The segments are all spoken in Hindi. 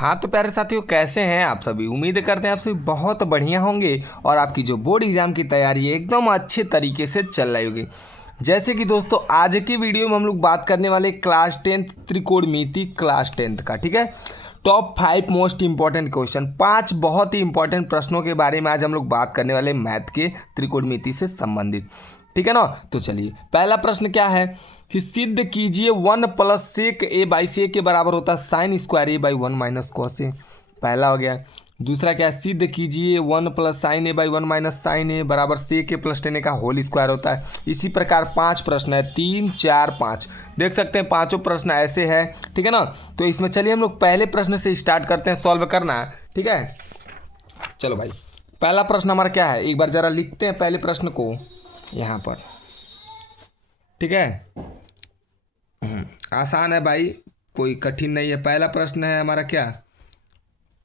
हाँ तो प्यारे साथियों, कैसे हैं आप सभी। उम्मीद करते हैं आप सभी बहुत बढ़िया होंगे और आपकी जो बोर्ड एग्जाम की तैयारी है एकदम अच्छे तरीके से चल रही होगी। जैसे कि दोस्तों आज की वीडियो में हम लोग बात करने वाले क्लास 10th त्रिकोणमिति क्लास 10th का, ठीक है। टॉप 5 मोस्ट इंपॉर्टेंट क्वेश्चन, 5 बहुत ही इंपॉर्टेंट प्रश्नों के बारे में आज हम लोग बात करने वाले मैथ के त्रिकोणमिति से संबंधित, ठीक है ना। तो चलिए पहला प्रश्न क्या है कि सिद्ध कीजिए 1 + सेक ए बाई सेक के बराबर होता है sine square A by 1 minus cos A. पहला हो गया। दूसरा क्या है, सिद्ध कीजिए 1 + sine A by 1 minus sine A बराबर सेक ए प्लस टेन ए का होल स्क्वायर होता है। इसी प्रकार 5 प्रश्न है, 3, 4, 5 देख सकते हैं। पांचों प्रश्न ऐसे हैं, ठीक है ना। तो इसमें चलिए हम लोग पहले प्रश्न से स्टार्ट करते हैं सॉल्व करना, ठीक है। चलो भाई, पहला प्रश्न हमारा क्या है, एक बार जरा लिखते हैं पहले प्रश्न को यहाँ पर, ठीक है। आसान है भाई, कोई कठिन नहीं है। पहला प्रश्न है हमारा क्या,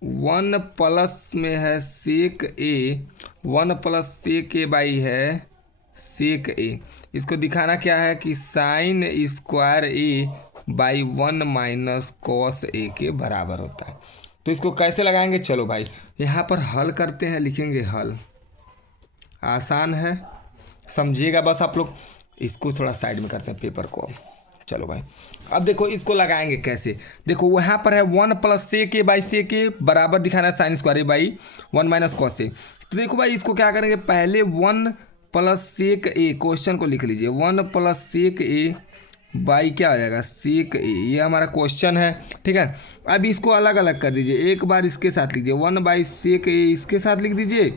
1 प्लस में है सेक ए, 1 + सेक ए बाई है सेक ए। इसको दिखाना क्या है कि sine square A by 1 minus cos A के बराबर होता है। तो इसको कैसे लगाएंगे, चलो भाई यहाँ पर हल करते हैं, लिखेंगे हल। आसान है, समझिएगा बस आप लोग। इसको थोड़ा साइड में करते हैं पेपर को। चलो भाई, अब देखो इसको लगाएंगे कैसे। देखो वहाँ पर है 1 + सेक ए बाई सेक ए बराबर दिखाना है sine square A by 1 minus cos A. तो देखो भाई इसको क्या करेंगे, पहले 1 + सेक ए, क्वेश्चन को लिख लीजिए। 1 + सेक ए बाई क्या आ जाएगा सेक ए, ये हमारा क्वेश्चन है, ठीक है। अब इसको अलग अलग कर दीजिए, एक बार इसके साथ लिखिए 1/सेक ए इसके साथ लिख दीजिए,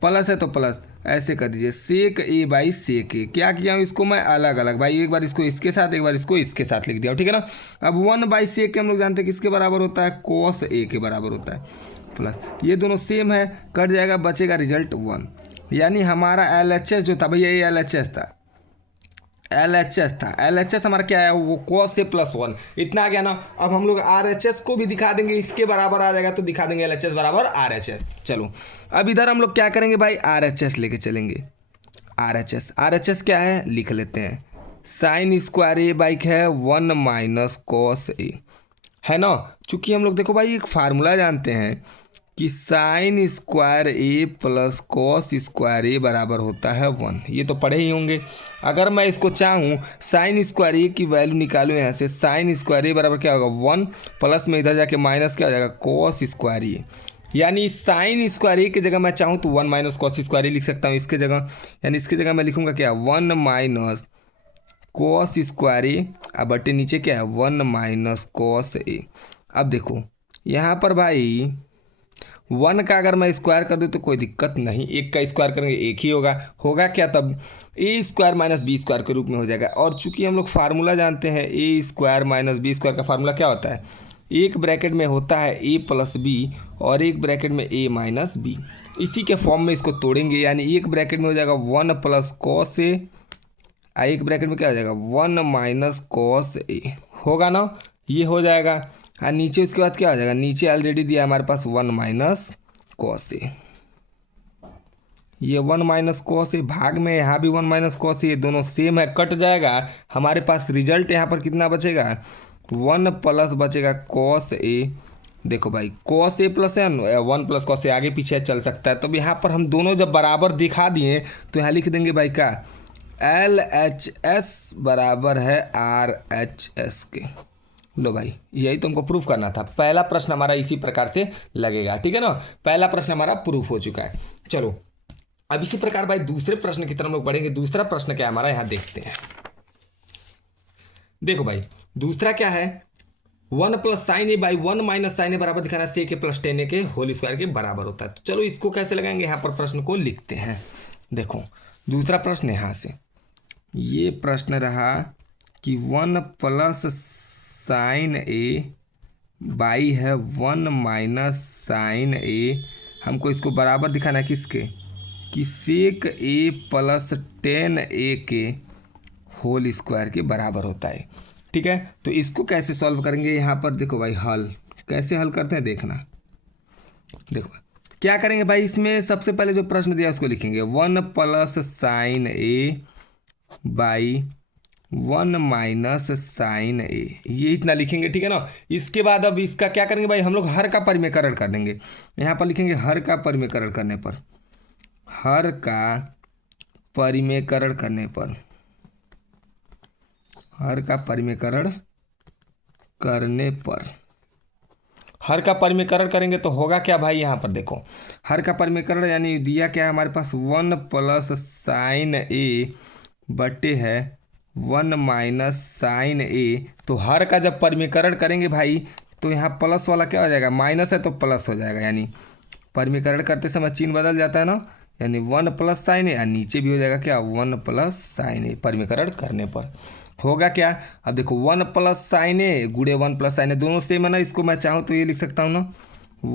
प्लस है तो प्लस ऐसे कर दीजिए सेक ए बाई सेक ए। क्या किया हूँ इसको मैं अलग अलग भाई, एक बार इसको इसके साथ एक बार इसको इसके साथ लिख दिया, ठीक है ना। अब 1/सेक हम लोग जानते हैं किसके बराबर होता है, कॉस ए के बराबर होता है। प्लस ये दोनों सेम है, कट जाएगा, बचेगा रिजल्ट 1। यानी हमारा LHS जो था भैया, ये LHS था, LHS था। LHS हमारा क्या है, वो cos से +1 इतना आ गया ना। अब हम लोग RHS को भी दिखा देंगे, इसके बराबर आ जाएगा तो दिखा देंगे LHS बराबर RHS। चलो अब इधर हम लोग क्या करेंगे भाई, RHS लेके चलेंगे। RHS क्या है लिख लेते हैं, साइन स्क्वायर ए बाई है 1 माइनस कॉस ए, है ना। चूंकि हम लोग देखो भाई एक फार्मूला जानते हैं कि sine square A plus cos square ए बराबर होता है 1, ये तो पढ़े ही होंगे। अगर मैं इसको चाहूँ साइन स्क्वायर ए की वैल्यू निकालूँ यहाँ से, साइन स्क्वायर ए बराबर क्या होगा 1, प्लस में इधर जाके माइनस क्या हो जाएगा कॉस स्क्वायर ए। यानी साइन स्क्वायर ए की जगह मैं चाहूँ तो 1 माइनस कॉस स्क्वायर ए लिख सकता हूँ इसके जगह। यानी इसकी जगह मैं लिखूँगा क्या, 1 माइनस कॉस स्क्वायर ए, अब बटे नीचे क्या है 1 माइनस कॉस ए। अब देखो यहाँ पर भाई 1 का अगर मैं स्क्वायर कर दूँ तो कोई दिक्कत नहीं, 1 का स्क्वायर करेंगे 1 ही होगा क्या, तब A² माइनस B² के रूप में हो जाएगा। और चूंकि हम लोग फार्मूला जानते हैं A² माइनस B² का फार्मूला क्या होता है, एक ब्रैकेट में होता है A + B और एक ब्रैकेट में A माइनस B। इसी के फॉर्म में इसको तोड़ेंगे, यानी एक ब्रैकेट में हो जाएगा 1 + कॉस ए, एक ब्रैकेट में क्या हो जाएगा 1 माइनस कॉस ए, होगा ना, ये हो जाएगा। हाँ नीचे उसके बाद क्या हो जाएगा, नीचे ऑलरेडी दिया हमारे पास 1 माइनस कॉस ए, ये 1 माइनस कॉस ए, भाग में यहाँ भी 1 माइनस कॉस ए, दोनों सेम है, कट जाएगा। हमारे पास रिजल्ट यहाँ पर कितना बचेगा, 1 प्लस बचेगा कॉस ए। देखो भाई कॉस ए प्लस है, 1 + कॉस ए आगे पीछे चल सकता है। तो यहाँ पर हम दोनों जब बराबर दिखा दिए तो यहाँ लिख देंगे भाई का LHS बराबर है RHS के। लो भाई यही तुमको प्रूफ करना था। पहला प्रश्न हमारा इसी प्रकार से लगेगा, ठीक है ना। पहला प्रश्न हमारा प्रूफ हो चुका है। चलो अब इसी प्रकार भाई दूसरे प्रश्न की तरफ हम लोग बढ़ेंगे। दूसरा प्रश्न क्या है हमारा, यहाँ देखते हैं। देखो भाई दूसरा क्या है, 1 + sine A by 1 minus sine A बराबर दिखाना सेक ए प्लस टेन ए के होल स्क्वायर के बराबर होता है। तो चलो इसको कैसे लगाएंगे, यहाँ पर प्रश्न को लिखते हैं। देखो दूसरा प्रश्न यहाँ से, ये प्रश्न रहा कि 1 + साइन ए बाई है 1 माइनस साइन ए, हमको इसको बराबर दिखाना है किसके, कि सेक ए प्लस टेन ए के होल स्क्वायर के बराबर होता है, ठीक है। तो इसको कैसे सॉल्व करेंगे, यहाँ पर देखो भाई हल कैसे हल करते हैं देखना। देखो क्या करेंगे भाई, इसमें सबसे पहले जो प्रश्न दिया उसको लिखेंगे 1 + sine A by 1 minus sine A, ये इतना लिखेंगे, ठीक है ना। इसके बाद अब इसका क्या करेंगे भाई, हम लोग हर का परिमेयकरण कर देंगे। यहाँ पर लिखेंगे हर का परिमेयकरण करने पर, हर का परिमेयकरण करने पर, हर का परिमेयकरण करने पर, हर का परिमेयकरण करेंगे तो होगा क्या भाई, यहाँ पर देखो हर का परिमेयकरण यानी दिया क्या है हमारे पास 1 प्लस साइन ए बटे है 1 माइनस साइन ए। तो हर का जब परिमेयकरण करेंगे भाई तो यहाँ प्लस वाला क्या हो जाएगा, माइनस है तो प्लस हो जाएगा, यानी परिमेयकरण करते समय चिन्ह बदल जाता है ना, यानी 1 प्लस साइन ए, नीचे भी हो जाएगा क्या 1 प्लस साइन ए। परिमेयकरण करने पर होगा क्या, अब देखो 1 प्लस साइन ए गुड़े 1 प्लस साइन ए, दोनों सेम है ना, इसको मैं चाहूँ तो ये लिख सकता हूँ ना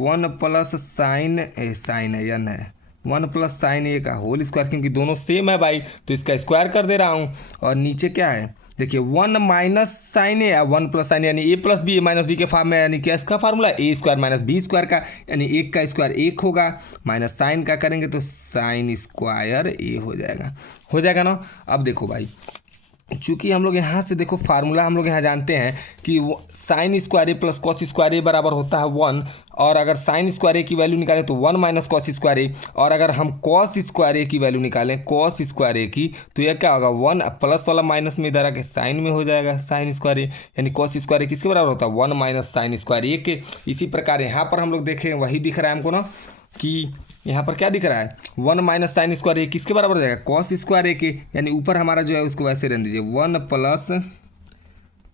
1 प्लस साइन ए, साइन है या न है 1 प्लस साइन ए का होल स्क्वायर, क्योंकि दोनों सेम है भाई तो इसका स्क्वायर कर दे रहा हूँ। और नीचे क्या है देखिए 1 माइनस साइन ए 1 प्लस साइन यानी ए प्लस बी माइनस बी के फॉर्म में, यानी क्या इसका फार्मूला ए स्क्वायर माइनस बी स्क्वायर का, यानी एक का स्क्वायर एक होगा, माइनस साइन का करेंगे तो साइन स्क्वायर ए हो जाएगा ना। अब देखो भाई चूँकि हम लोग यहाँ से देखो फार्मूला हम लोग यहाँ जानते हैं कि sine square A plus cos square ए बराबर होता है 1, और अगर साइन स्क्वायर ए की वैल्यू निकालें तो 1 माइनस कॉस स्क्वायर ए, और अगर हम कॉस स्क्वायर ए की वैल्यू निकालें कॉस स्क्वायर ए की तो यह क्या होगा 1 प्लस वाला माइनस में इधर आके साइन में हो जाएगा साइन स्क्वायर ए, यानी कॉस स्क्वायर ए किसके बराबर होता है 1 माइनस साइन स्क्वायर ए के। इसी प्रकार यहाँ पर हम लोग देखें वही दिख रहा है हमको ना कि यहाँ पर क्या दिख रहा है 1 माइनस साइन स्क्वायर ए किसके बराबर हो जाएगा कॉस स्क्वायर ए के, यानी ऊपर हमारा जो है उसको वैसे रहने दीजिए 1 प्लस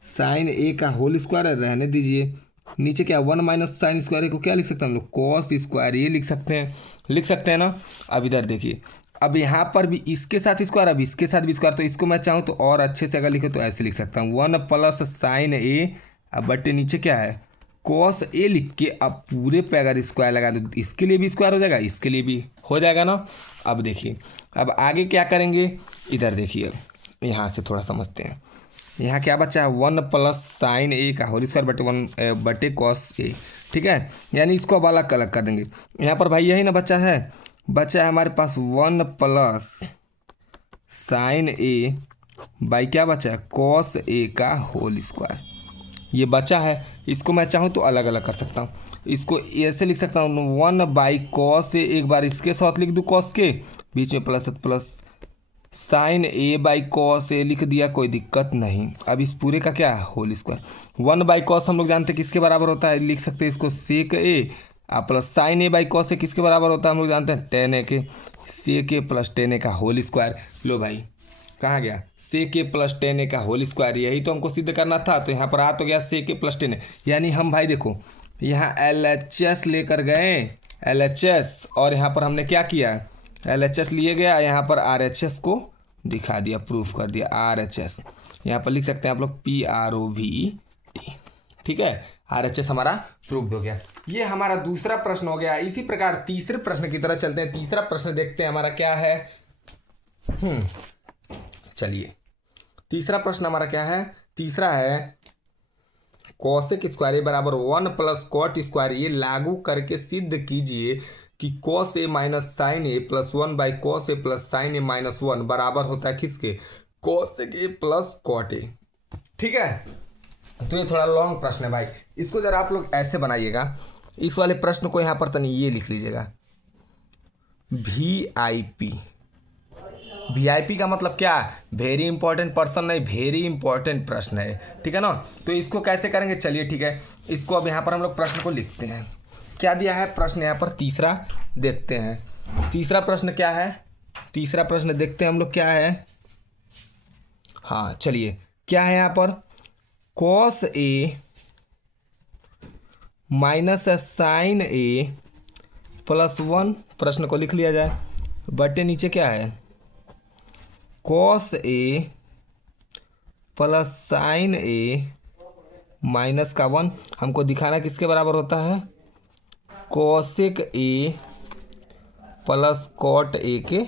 साइन ए का होल स्क्वायर रहने दीजिए, नीचे क्या 1 माइनस साइन स्क्वायर ए को क्या लिख सकते हैं हम लोग कॉस स्क्वायर ए लिख सकते हैं ना। अब इधर देखिए अब यहाँ पर भी इसके साथ स्क्वायर, अब इसके साथ भी स्क्वायर, तो इसको मैं चाहूँ तो और अच्छे से अगर लिखे तो ऐसे लिख सकता हूँ 1 प्लस साइन ए, अब बटे नीचे क्या है कॉस ए लिख के अब पूरे पे अगर स्क्वायर लगा दो तो इसके लिए भी स्क्वायर हो जाएगा, इसके लिए भी हो जाएगा ना। अब देखिए अब आगे क्या करेंगे, इधर देखिए यहाँ से थोड़ा समझते हैं, यहाँ क्या बचा है 1 प्लस साइन ए का होल स्क्वायर बटे 1 बटे कॉस ए, ठीक है, यानी इसको अब अलग अलग कर देंगे। यहाँ पर भाई यही ना बचा है हमारे पास 1 प्लस साइन ए बाई क्या बचा है कॉस ए का होल स्क्वायर, ये बचा है। इसको मैं चाहूँ तो अलग अलग कर सकता हूँ, इसको ऐसे लिख सकता हूँ 1 बाई कॉस ए, एक बार इसके साथ लिख दूँ कॉस के बीच में plus sine A by cos A लिख दिया, कोई दिक्कत नहीं। अब इस पूरे का क्या है होल स्क्वायर, 1 बाई कॉस हम लोग जानते हैं किसके बराबर होता है, लिख सकते हैं इसको sec A, plus sine A by cos A किसके बराबर होता है हम लोग जानते हैं टेन ए के, सेक ए प्लस टेन ए का होल स्क्वायर। लो भाई कहाँ गया सेक ए प्लस टेन ए का होल स्क्वायर, यही तो हमको सिद्ध करना था, तो यहाँ पर आ तो गया सेक ए प्लस टेन ए, यानी हम भाई देखो यहाँ LHS लेकर गए LHS, और यहाँ पर हमने क्या किया LHS लिए गया, यहाँ पर RHS को दिखा दिया, प्रूफ कर दिया RHS, यहाँ पर लिख सकते हैं आप लोग PROVET, ठीक है, RHS हमारा प्रूफ हो गया। ये हमारा दूसरा प्रश्न हो गया। इसी प्रकार तीसरे प्रश्न की तरह चलते हैं, तीसरा प्रश्न देखते हैं हमारा क्या है। चलिए तीसरा प्रश्न हमारा क्या है, तीसरा है कॉसेक स्क्वायर ए बराबर 1 प्लस कॉट स्क्वायर ए लागू करके सिद्ध कीजिए कि cos A minus sine A plus 1 by cos A plus sine A minus 1 बराबर होता है किसके cosec A plus cot A, ठीक है। तो ये थोड़ा लॉन्ग प्रश्न है भाई, इसको जरा आप लोग ऐसे बनाइएगा, इस वाले प्रश्न को यहाँ पर तनी ये लिख लीजिएगा VIP का मतलब क्या, वेरी इंपॉर्टेंट पर्सन नहीं, वेरी इंपॉर्टेंट प्रश्न है, ठीक है ना। तो इसको कैसे करेंगे, चलिए ठीक है, इसको अब यहाँ पर हम लोग प्रश्न को लिखते हैं। क्या दिया है प्रश्न यहाँ पर, तीसरा देखते हैं तीसरा प्रश्न क्या है, तीसरा प्रश्न देखते हैं हम लोग क्या है। हाँ चलिए क्या है यहाँ पर cos A minus sine A plus 1, प्रश्न को लिख लिया जाए, बटे नीचे क्या है cos A plus sine A minus का 1, हमको दिखाना किसके बराबर होता है cosec A plus cot A के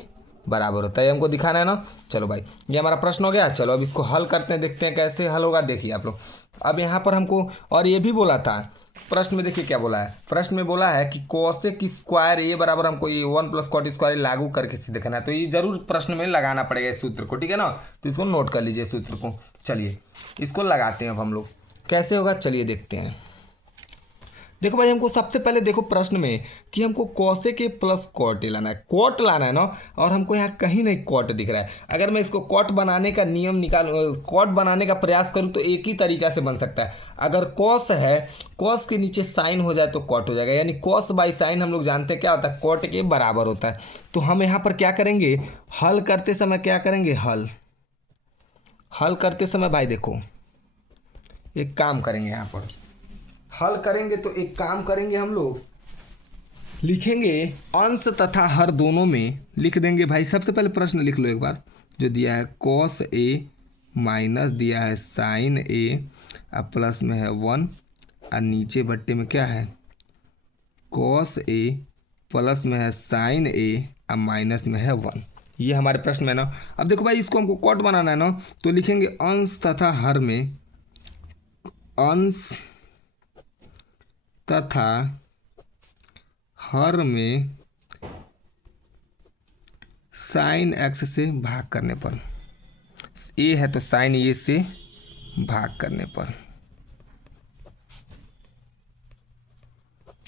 बराबर होता है, हमको दिखाना है ना। चलो भाई ये हमारा प्रश्न हो गया, चलो अब इसको हल करते हैं, देखते हैं कैसे हल होगा। देखिए आप लोग अब यहाँ पर हमको और ये भी बोला था प्रश्न में देखिए क्या बोला है, प्रश्न में बोला है कि कोसेक स्क्वायर ए बराबर हमको ये 1 प्लस कॉट स्क्वायर लागू करके सीधे करना है, तो ये जरूर प्रश्न में लगाना पड़ेगा इस सूत्र को, ठीक है ना। तो इसको नोट कर लीजिए सूत्र को। चलिए इसको लगाते हैं अब हम लोग, कैसे होगा चलिए देखते हैं। देखो भाई हमको सबसे पहले देखो प्रश्न में कि हमको cosec A plus cot A लाना है, कॉट लाना है ना, और हमको यहाँ कहीं नहीं कॉट दिख रहा है। अगर मैं इसको कॉट बनाने का नियम कॉट बनाने का प्रयास करूँ तो एक ही तरीका से बन सकता है। अगर कॉस है, कॉस के नीचे साइन हो जाए तो कॉट हो जाएगा, यानी कॉस बाई साइन हम लोग जानते हैं क्या होता है, कॉट के बराबर होता है। तो हम यहाँ पर क्या करेंगे, हल करते समय क्या करेंगे, हल करते समय भाई देखो एक काम करेंगे, यहाँ पर हल करेंगे तो एक काम करेंगे हम लोग, लिखेंगे अंश तथा हर दोनों में लिख देंगे। भाई सबसे पहले प्रश्न लिख लो एक बार, जो दिया है कॉस ए माइनस दिया है साइन ए, अब प्लस में है 1, और नीचे बट्टे में क्या है, कॉस ए प्लस में है साइन ए, अब माइनस में है 1। ये हमारे प्रश्न में ना। अब देखो भाई इसको हमको कॉट बनाना है ना, तो लिखेंगे अंश तथा हर में, अंश तथा हर में साइन एक्स से भाग करने पर, ए है तो साइन ए से भाग करने पर।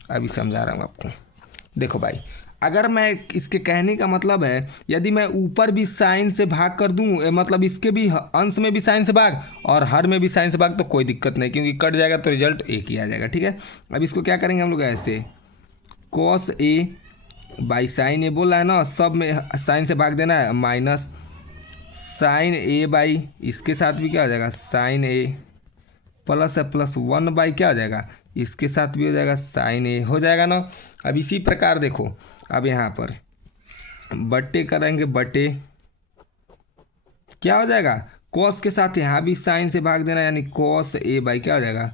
अभी समझा रहा हूँ आपको। देखो भाई अगर मैं इसके कहने का मतलब है, यदि मैं ऊपर भी साइन से भाग कर दूं, मतलब इसके भी अंश में भी साइन से भाग और हर में भी साइन से भाग, तो कोई दिक्कत नहीं, क्योंकि कट जाएगा तो रिजल्ट एक ही आ जाएगा, ठीक है। अब इसको क्या करेंगे हम लोग, ऐसे कॉस ए बाई साइन ए बोला है ना, सब में साइन से भाग देना है, माइनस साइन ए बाई इसके साथ भी क्या हो जाएगा, साइन ए, प्लस है प्लस 1 बाई क्या हो जाएगा, इसके साथ भी हो जाएगा साइन ए, हो जाएगा ना। अब इसी प्रकार देखो, अब यहाँ पर बट्टे करेंगे, बट्टे क्या हो जाएगा, कॉस के साथ यहाँ भी साइन से भाग देना, यानी कॉस ए बाई क्या हो जाएगा,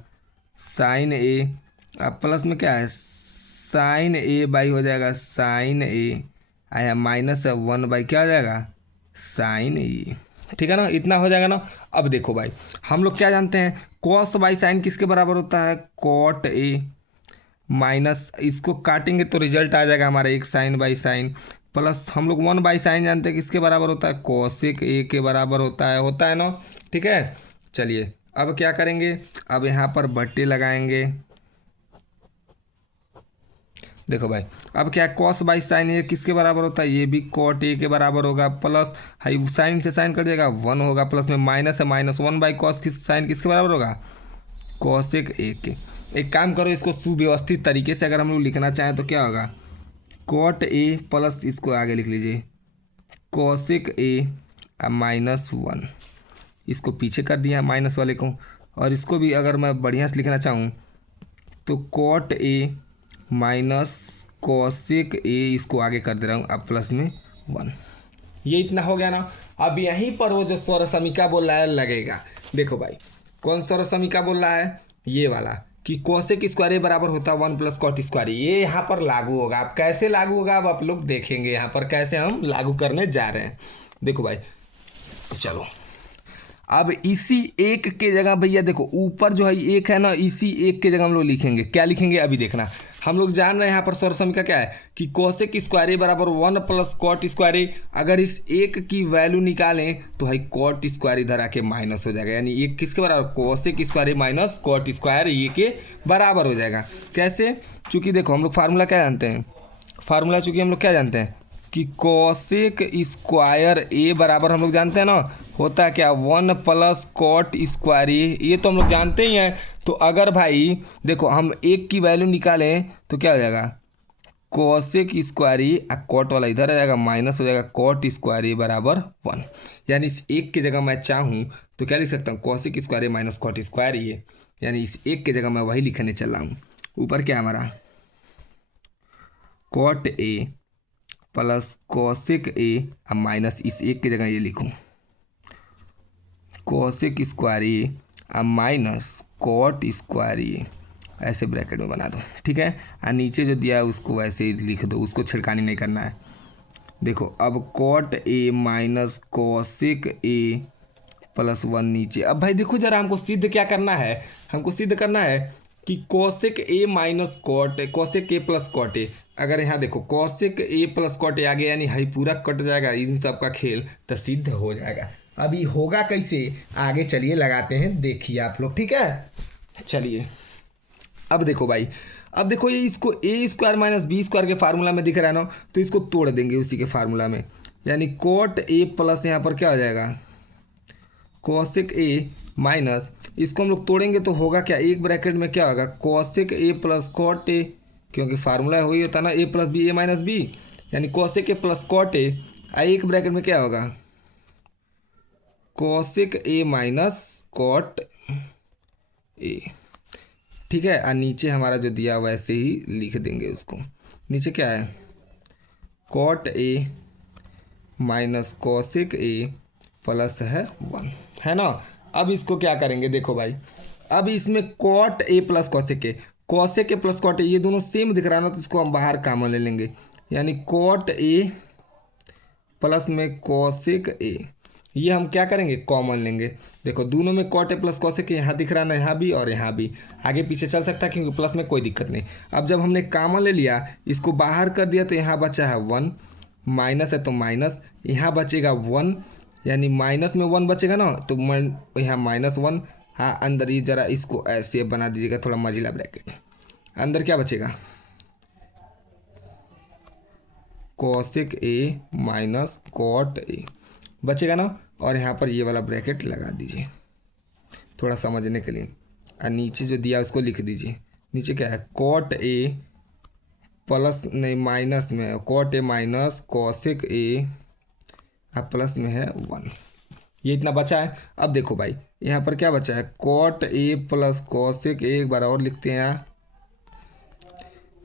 साइन ए, अब प्लस में क्या है, साइन ए बाई हो जाएगा साइन ए, आया माइनस है 1 बाई क्या हो जाएगा, साइन ए, ठीक है ना, इतना हो जाएगा ना। अब देखो भाई हम लोग क्या जानते हैं, कॉस बाई साइन किसके बराबर होता है, कॉट ए, माइनस इसको काटेंगे तो रिजल्ट आ जाएगा हमारा एक साइन बाई साइन, प्लस हम लोग 1 बाई साइन जानते हैं किसके बराबर होता है, कोसेक ए के बराबर होता है ना, ठीक है। चलिए अब क्या करेंगे, अब यहाँ पर बट्टे लगाएंगे। देखो भाई अब क्या कॉस बाई साइन ये किसके बराबर होता है, ये भी कॉट ए के बराबर होगा, प्लस हाई साइन से साइन कट जाएगा 1 होगा, प्लस में माइनस है, माइनस 1 बाई कॉस किस साइन किसके बराबर होगा, कॉसेक ए के। एक काम करो, इसको सुव्यवस्थित तरीके से अगर हम लोग लिखना चाहें तो क्या होगा, कॉट ए प्लस इसको आगे लिख लीजिए कॉसेक ए माइनस 1, इसको पीछे कर दिया माइनस वाले को, और इसको भी अगर मैं बढ़िया से लिखना चाहूँ तो cot A minus cosec A, इसको आगे कर दे रहा हूँ, अब प्लस में 1। ये इतना हो गया ना। अब यहीं पर वो जो स्वर समीका बोल रहा है लगेगा। देखो भाई कौन स्वर समीका बोल रहा है, ये वाला कि कोसेक स्क्वायर ए बराबर होता है 1 प्लस कॉट स्क्वायर, ये यहाँ पर लागू होगा। अब कैसे लागू होगा अब आप लोग देखेंगे, यहाँ पर कैसे हम लागू करने जा रहे हैं। देखो भाई चलो अब इसी एक के जगह भैया देखो ऊपर जो है एक है ना, इसी एक के जगह हम लोग लिखेंगे, क्या लिखेंगे अभी देखना। हम लोग जान रहे हैं यहाँ पर स्वर समीका क्या है कि कोसेक स्क्वायर ए बराबर 1 प्लस कॉट स्क्वायर ए। अगर इस एक की वैल्यू निकालें तो भाई कॉट स्क्वायर इधर आके माइनस हो जाएगा, यानी एक किसके बराबर, कोसेक स्क्वायर ए माइनस कॉट स्क्वायर ए के बराबर हो जाएगा। कैसे, चूँकि देखो हम लोग फार्मूला क्या जानते हैं, फार्मूला चूँकि हम लोग क्या जानते हैं कि कोसेक स्क्वायर ए बराबर हम लोग जानते हैं ना, होता है क्या 1 प्लस कॉट स्क्वायर ए, ये तो हम लोग जानते ही हैं। तो अगर भाई देखो हम एक की वैल्यू निकालें तो क्या हो जाएगा, कोसेक स्क्वायर ए, कॉट वाला इधर आ जाएगा माइनस हो जाएगा कॉट स्क्वायर ए बराबर 1। यानी इस एक की जगह मैं चाहूँ तो क्या लिख सकता हूँ, कोसेक स्क्वायर ए माइनस कॉट स्क्वायर ए, यानी इस एक की जगह मैं वही लिखने चल रहा हूँ। ऊपर क्या हमारा cot A plus cosec A, अब माइनस इस एक की जगह ये लिखूँ कोसेक स्क्वायर ए अब माइनस कॉट स्क्वायर ए, ऐसे ब्रैकेट में बना दो, ठीक है। और नीचे जो दिया है उसको वैसे ही लिख दो, उसको छिड़कानी नहीं करना है। देखो अब cot A minus cosec A plus 1 नीचे। अब भाई देखो जरा हमको सिद्ध क्या करना है, हमको सिद्ध करना है कि cosec A minus cot cosec A plus cot A, अगर यहाँ देखो cosec A plus cot A आ गया यानी हाई पूरा कट जाएगा इन सब का खेल तो सिद्ध हो जाएगा। अभी होगा कैसे आगे चलिए लगाते हैं, देखिए आप लोग, ठीक है। चलिए अब देखो भाई, अब देखो ये इसको ए स्क्वायर माइनस बी स्क्वायर के फार्मूला में दिख रहा है ना, तो इसको तोड़ देंगे उसी के फार्मूला में, यानी कॉट ए प्लस यहाँ पर क्या हो जाएगा कॉसेक ए माइनस, इसको हम लोग तोड़ेंगे तो होगा क्या, एक ब्रैकेट में क्या होगा cosec A plus cot A, क्योंकि फार्मूला वही होता है ना A plus B A minus B, यानी cosec A plus cot A, एक ब्रैकेट में क्या होगा cosec A minus cot A, ठीक है। और नीचे हमारा जो दिया वैसे ही लिख देंगे उसको, नीचे क्या है cot A minus cosec A plus है 1, है ना। अब इसको क्या करेंगे देखो भाई, अब इसमें cot A plus cosec A plus cot A ये दोनों सेम दिख रहा है ना, तो इसको हम बाहर कॉमन ले लेंगे, यानी कॉट ए प्लस में कॉसेक ए, ये हम क्या करेंगे कॉमन लेंगे। देखो दोनों में cot A plus cosec A यहाँ दिख रहा है ना, यहाँ भी और यहाँ भी, आगे पीछे चल सकता है क्योंकि प्लस में कोई दिक्कत नहीं। अब जब हमने कॉमन ले लिया इसको बाहर कर दिया तो यहाँ बचा है 1, माइनस है तो माइनस, यहाँ बचेगा 1, यानी माइनस में 1 बचेगा ना, तो यहाँ -1, हाँ अंदर ये जरा इसको ऐसे बना दीजिएगा थोड़ा मझिला ब्रैकेट, अंदर क्या बचेगा cosec A minus cot A बचेगा ना, और यहाँ पर ये वाला ब्रैकेट लगा दीजिए थोड़ा समझने के लिए, और नीचे जो दिया उसको लिख दीजिए, नीचे क्या है कॉट ए प्लस नहीं माइनस में cot A minus cosec A plus में है 1, ये इतना बचा है। अब देखो भाई यहाँ पर क्या बचा है cot A plus cosec A, एक बार और लिखते हैं यहाँ,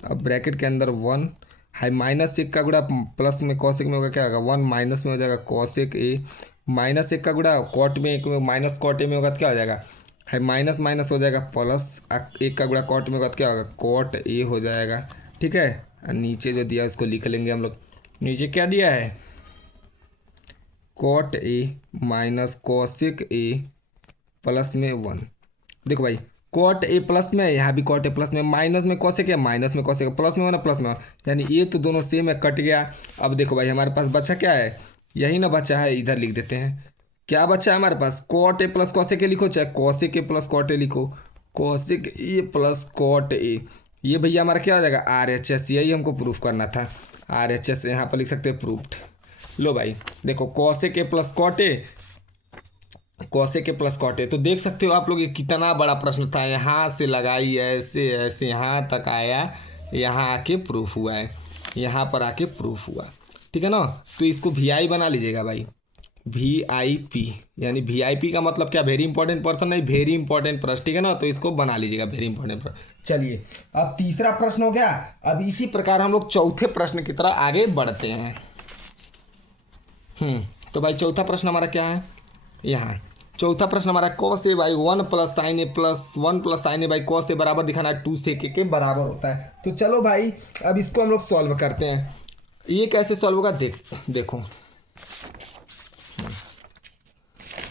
अब ब्रैकेट के अंदर 1 हाई माइनस 1 का गुणा प्लस में कॉसेक में होगा क्या होगा 1, माइनस में हो जाएगा कॉसेक ए, माइनस 1 का गुणा कॉट में 1 में माइनस कॉट ए में होगा तो क्या हो जाएगा हाई माइनस माइनस हो जाएगा प्लस, 1 का गुणा कॉट में होगा तो क्या होगा कॉट ए हो जाएगा, ठीक है। और नीचे जो दिया उसको लिख लेंगे हम लोग, नीचे क्या दिया है cot A minus cosec A plus में 1, देखो भाई कॉट ए प्लस में, यहाँ भी कॉट ए प्लस में, माइनस में कॉसेक है माइनस में कॉसेक, प्लस में हो ना प्लस में हो, यानी ये तो दोनों सेम है कट गया। अब देखो भाई हमारे पास बचा क्या है, यही ना बचा है, इधर लिख देते हैं क्या बचा है हमारे पास cot A plus cosec A लिखो, चाहे cosec A plus cot A लिखो, cosec A plus cot A, ये भैया हमारा क्या हो जाएगा RHS, यही हमको प्रूफ करना था RHS, यहाँ पर लिख सकते हैं प्रूफ्ड। लो भाई देखो cosec A plus cot A, cosec A plus cot A, तो देख सकते हो आप लोग ये कितना बड़ा प्रश्न था, यहाँ से लगाई ऐसे ऐसे यहाँ तक आया, यहाँ आके प्रूफ हुआ है, यहाँ पर आके प्रूफ हुआ, ठीक है ना। तो इसको VI बना लीजिएगा भाई, VIP, यानी VIP का मतलब क्या वेरी इंपॉर्टेंट पर्सन नहीं, वेरी इंपॉर्टेंट प्रश्न, ठीक है ना, तो इसको बना लीजिएगा वेरी इंपॉर्टेंट प्रश्न। चलिए अब तीसरा प्रश्न हो गया, अब इसी प्रकार हम लोग चौथे प्रश्न की तरफ आगे बढ़ते हैं। तो भाई चौथा प्रश्न हमारा क्या है, यहाँ चौथा प्रश्न हमारा cos A by 1 plus sine A plus 1 plus sine A by cos A बराबर दिखाना है 2 सेक ए के बराबर होता है। तो चलो भाई अब इसको हम लोग सॉल्व करते हैं, ये कैसे सॉल्व होगा देखो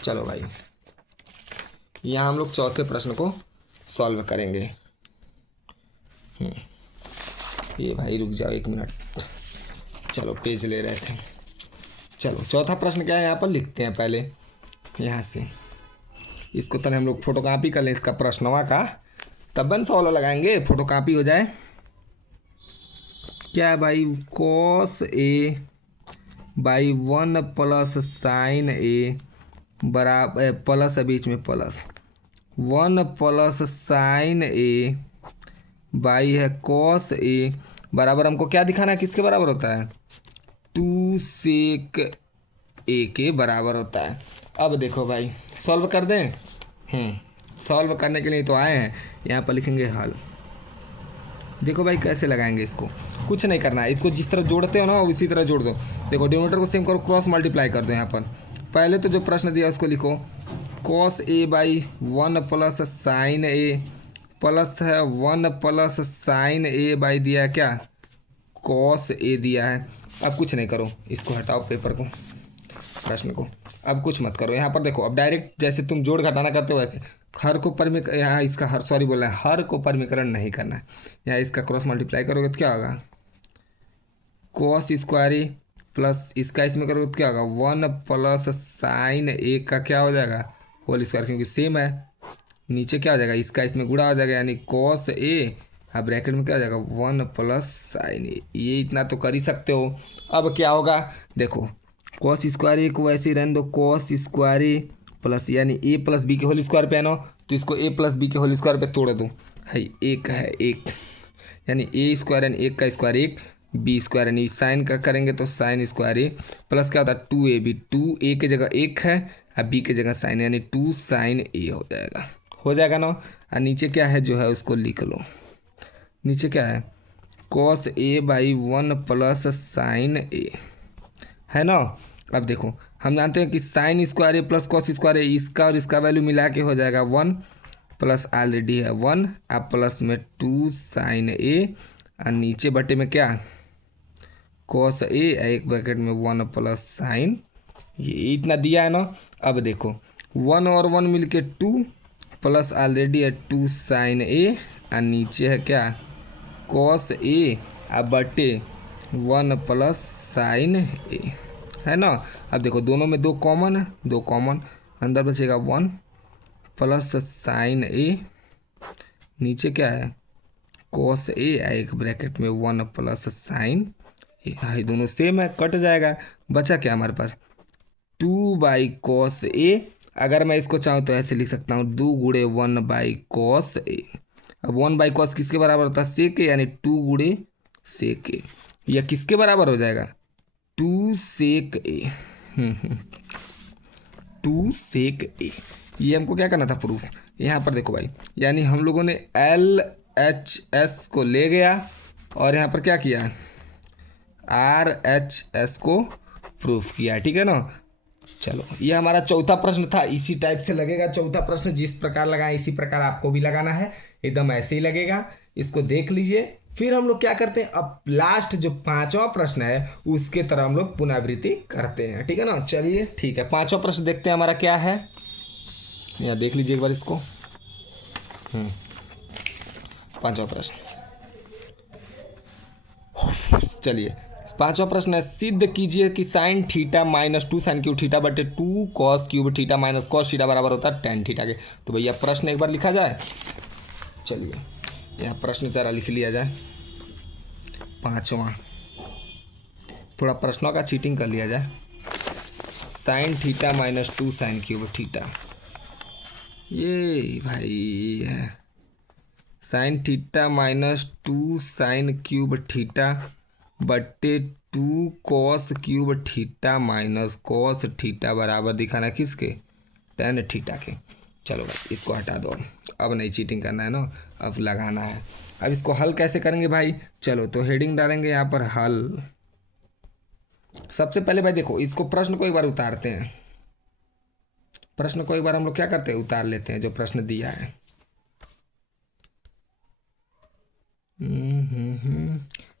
चलो भाई यहाँ हम लोग चौथे प्रश्न को सॉल्व करेंगे। ये भाई रुक जाओ 1 मिनट, चलो पेज ले रहे थे, चलो चौथा प्रश्न क्या है यहाँ पर लिखते हैं पहले, यहाँ से इसको तने हम लोग फोटो कॉपी कर लें इसका प्रश्नवा का, तब बन सॉल्व लगाएंगे, फोटो कॉपी हो जाए। क्या है भाई cos A by 1 plus sine A बराबर प्लस है बीच में plus 1 plus sine A by है कॉस ए बराबर हमको क्या दिखाना है, किसके बराबर होता है 2 सेक ए के बराबर होता है। अब देखो भाई सॉल्व कर दें, सॉल्व करने के लिए तो आए हैं, यहाँ पर लिखेंगे हल। देखो भाई कैसे लगाएंगे इसको, कुछ नहीं करना है, इसको जिस तरह जोड़ते हो ना उसी तरह जोड़ दो। देखो डिनोमिनेटर को सेम करो, क्रॉस मल्टीप्लाई कर दो। यहाँ पर पहले तो जो प्रश्न दिया उसको लिखो cos A by 1 plus sine A plus है 1 प्लस साइन ए बाई दिया है क्या कॉस ए दिया है। अब कुछ नहीं करो, इसको हटाओ पेपर को, प्रश्न को, अब कुछ मत करो। यहाँ पर देखो अब डायरेक्ट जैसे तुम जोड़ घटाना करते हो वैसे हर को परिमिक यहाँ इसका हर सॉरी बोल रहे हैं, हर को परिमिकरण नहीं करना है। यहाँ इसका क्रॉस मल्टीप्लाई करोगे तो क्या होगा, कॉस स्क्वायर ए प्लस इसका इसमें करोगे तो क्या होगा, 1 प्लस साइन ए का क्या हो जाएगा, होल स्क्वायर, क्योंकि सेम है। नीचे क्या हो जाएगा, इसका इसमें गुणा हो जाएगा, यानी कॉस ए, अब ब्रैकेट में क्या हो जाएगा 1 प्लस साइन ए। ये इतना तो कर ही सकते हो। अब क्या होगा देखो, कॉस स्क्वायर ए को वैसे ही रहने दो, कॉस स्क्वायर ए प्लस यानी ए प्लस बी के होल स्क्वायर पे आना, तो इसको ए प्लस बी के होल स्क्वायर पे तोड़ दो, है एक है एक, यानी ए स्क्वायर यानी एक का स्क्वायर एक, बी स्क्वायर यानी साइन का करेंगे तो साइन स्क्वायर ए प्लस क्या होता है 2ab, 2a की जगह एक है और बी की जगह साइन, यानी 2 साइन ए हो जाएगा ना। और नीचे क्या है जो है उसको लिख लो, नीचे क्या है cos A by 1 plus sine A, है ना। अब देखो हम जानते हैं कि sine square A plus cos square A, इसका और इसका वैल्यू मिला के हो जाएगा 1 प्लस ऑलरेडी है 1, अब प्लस में 2 साइन ए, और नीचे बटे में क्या कॉस ए, एक ब्रैकेट में 1 प्लस साइन, ये इतना दिया है ना। अब देखो 1 और 1 मिलके 2 प्लस ऑलरेडी है 2 साइन ए, और नीचे है क्या कॉस ए, अब बटे 1 प्लस साइन ए, है ना। अब देखो दोनों में दो कॉमन है, दो कॉमन, अंदर बचेगा 1 प्लस साइन ए, नीचे क्या है कॉस ए, एक ब्रैकेट में 1 प्लस साइन ए, हाँ दोनों सेम है, कट जाएगा। बचा क्या हमारे पास 2 बाई कॉस ए, अगर मैं इसको चाहूँ तो ऐसे लिख सकता हूँ 2 गुणे 1 बाई कॉस ए। अब 1 बाई कॉस किसके बराबर होता है सेक ए, यानी 2 गुणे सेक ए, यह किसके बराबर हो जाएगा 2 सेक ए, 2 सेक ए। ये हमको क्या करना था प्रूफ, यहाँ पर देखो भाई, यानी हम लोगों ने LHS को ले गया और यहाँ पर क्या किया RHS को प्रूफ किया, ठीक है ना। चलो ये हमारा चौथा प्रश्न था, इसी टाइप से लगेगा चौथा प्रश्न, जिस प्रकार लगाए इसी प्रकार आपको भी लगाना है, एकदम ऐसे ही लगेगा। इसको देख लीजिए, फिर हम लोग क्या करते हैं, अब लास्ट जो 5वां प्रश्न है उसके तरह हम लोग पुनरावृत्ति करते हैं, ठीक है ना। चलिए ठीक है, 5वां प्रश्न देखते हैं हमारा क्या है, यहाँ देख लीजिए एक बार इसको। 5वां प्रश्न, चलिए 5वां प्रश्न है, सिद्ध कीजिए कि sine theta minus 2 sine cube theta बटे 2 cos cube theta minus cos theta बराबर होता है टेन थीटा के। तो भैया प्रश्न एक बार लिखा जाए, चलिए यहाँ प्रश्न जरा लिख लिया जाए 5वां, थोड़ा प्रश्नों का चीटिंग कर लिया जाए। Sine theta minus 2 sine cube theta, ये भाई है sine theta minus 2 sine cube theta बट्टे 2 cos cube theta minus cos theta बराबर दिखाना किसके टेन थीटा के। चलो भाई इसको हटा दो, अब नहीं चीटिंग करना है ना, अब लगाना है। अब इसको हल कैसे करेंगे भाई, चलो तो हेडिंग डालेंगे यहाँ पर हल। सबसे पहले भाई देखो इसको प्रश्न को एक बार उतारते हैं, प्रश्न को एक बार हम लोग क्या करते हैं उतार लेते हैं जो प्रश्न दिया है।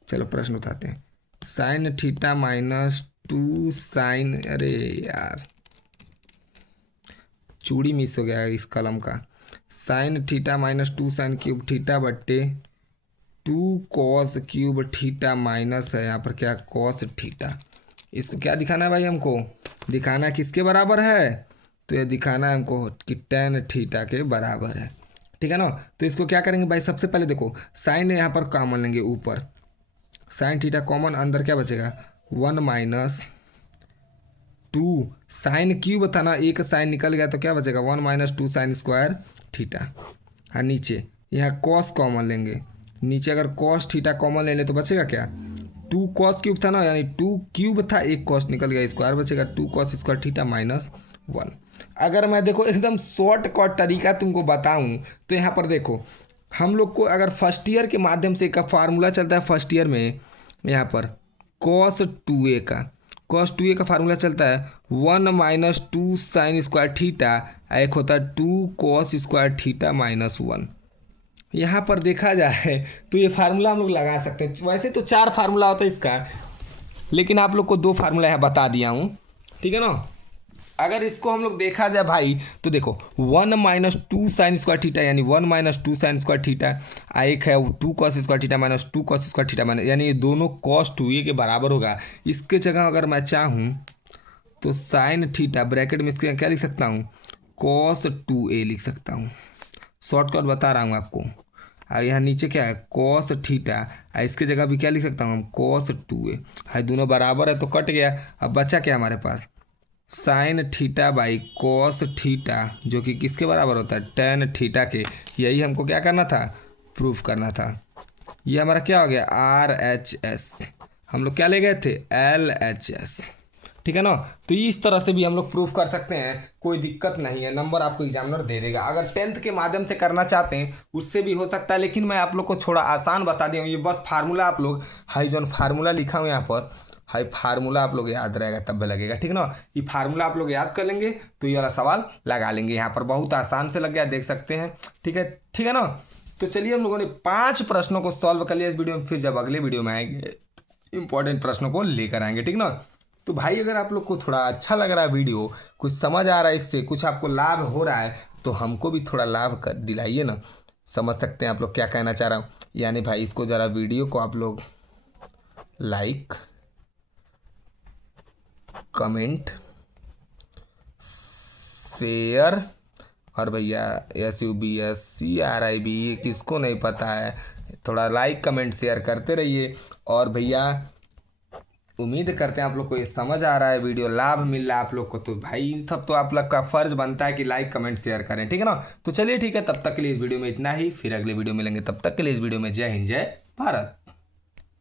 चलो प्रश्न उतारते हैं, साइन थीटा माइनस 2 साइन, अरे यार चूड़ी मिस हो गया इस कलम का, sine theta minus 2 sine cube theta बट्टे 2 कॉस क्यूब थीटा माइनस है यहाँ पर क्या कॉस थीटा। इसको क्या दिखाना है भाई, हमको दिखाना है किसके बराबर है, तो ये दिखाना है हमको कि टेन थीटा के बराबर है, ठीक है ना। तो इसको क्या करेंगे भाई, सबसे पहले देखो साइन यहाँ पर कॉमन लेंगे, ऊपर साइन थीटा कॉमन, अंदर क्या बचेगा 1 माइनस 2 साइन क्यूब था ना, एक साइन निकल गया तो क्या बचेगा 1 माइनस 2 साइन स्क्वायर थीटा। हाँ नीचे यहाँ कॉस कॉमन लेंगे, नीचे अगर कॉस थीटा कॉमन ले लें तो बचेगा क्या 2 कॉस क्यूब था ना, यानी 2 क्यूब था, एक कॉस निकल गया, स्क्वायर बचेगा 2 कॉस स्क्वायर थीटा माइनस 1। अगर मैं देखो एकदम शॉर्टकट तरीका तुमको बताऊं तो यहाँ पर देखो हम लोग को अगर फर्स्ट ईयर के माध्यम से का फार्मूला चलता है फर्स्ट ईयर में, यहाँ पर cos 2a का फार्मूला चलता है 1 माइनस 2 साइन स्क्वायर थीटा, एक होता है 2 कॉस स्क्वायर थीटा माइनस 1। यहाँ पर देखा जाए तो ये फार्मूला हम लोग लगा सकते हैं, वैसे तो 4 फार्मूला होता है इसका, लेकिन आप लोग को 2 फार्मूला यहाँ बता दिया हूँ, ठीक है ना। अगर इसको हम लोग देखा जाए भाई तो देखो 1 माइनस 2 साइन स्क्वायर थीटा यानी 1 माइनस 2 साइन स्क्वायर थीटा, एक है 2 cos square theta minus 2 cos square theta minus, यानी ये दोनों कॉस 2a के बराबर होगा। इसके जगह अगर मैं चाहूँ तो साइन थीटा ब्रैकेट में इसके क्या लिख सकता हूँ, कॉस 2a लिख सकता हूँ। शॉर्टकट बता रहा हूँ आपको। और यहाँ नीचे क्या है, कॉस थीटा, इसके जगह भी क्या लिख सकता हूँ हम, कॉस 2a। है दोनों बराबर है तो कट गया। अब बचा क्या हमारे पास, sine theta by cos theta, जो कि किसके बराबर होता है, टेन थीटा के। यही हमको क्या करना था, प्रूफ करना था। ये हमारा क्या हो गया, RHS। हम लोग क्या ले गए थे, LHS। ठीक है ना। तो इस तरह से भी हम लोग प्रूफ कर सकते हैं, कोई दिक्कत नहीं है, नंबर आपको एग्जामिनर दे देगा। अगर 10th के माध्यम से करना चाहते हैं उससे भी हो सकता है, लेकिन मैं आप लोग को थोड़ा आसान बता दिया हूँ। ये बस फार्मूला आप लोग, हाई जो फार्मूला लिखा हूँ यहाँ पर, हाई फार्मूला आप लोग याद रहेगा तब भी लगेगा। ठीक है ना। ये फार्मूला आप लोग याद कर लेंगे तो ये वाला सवाल लगा लेंगे। यहाँ पर बहुत आसान से लग गया, देख सकते हैं। ठीक है ना। तो चलिए हम लोगों ने 5 प्रश्नों को सॉल्व कर लिया इस वीडियो में। फिर जब अगले वीडियो में आएंगे इंपॉर्टेंट प्रश्नों को लेकर आएंगे। ठीक ना। तो भाई अगर आप लोग को थोड़ा अच्छा लग रहा है वीडियो, कुछ समझ आ रहा है, इससे कुछ आपको लाभ हो रहा है, तो हमको भी थोड़ा लाभ कर दिलाइए ना। समझ सकते हैं आप लोग क्या कहना चाह रहा हूँ। यानी भाई इसको ज़रा वीडियो को आप लोग लाइक, कमेंट, शेयर, और भैया SUBSCRIB किसको नहीं पता है, थोड़ा लाइक कमेंट शेयर करते रहिए। और भैया उम्मीद करते हैं आप लोग को ये समझ आ रहा है, वीडियो लाभ मिल रहा है आप लोग को। तो भाई सब तो आप लोग का फर्ज बनता है कि लाइक कमेंट शेयर करें। ठीक है ना। तो चलिए ठीक है, तब तक के लिए इस वीडियो में इतना ही। फिर अगले वीडियो में मिलेंगे, तब तक के लिए इस वीडियो में जय हिंद जय भारत।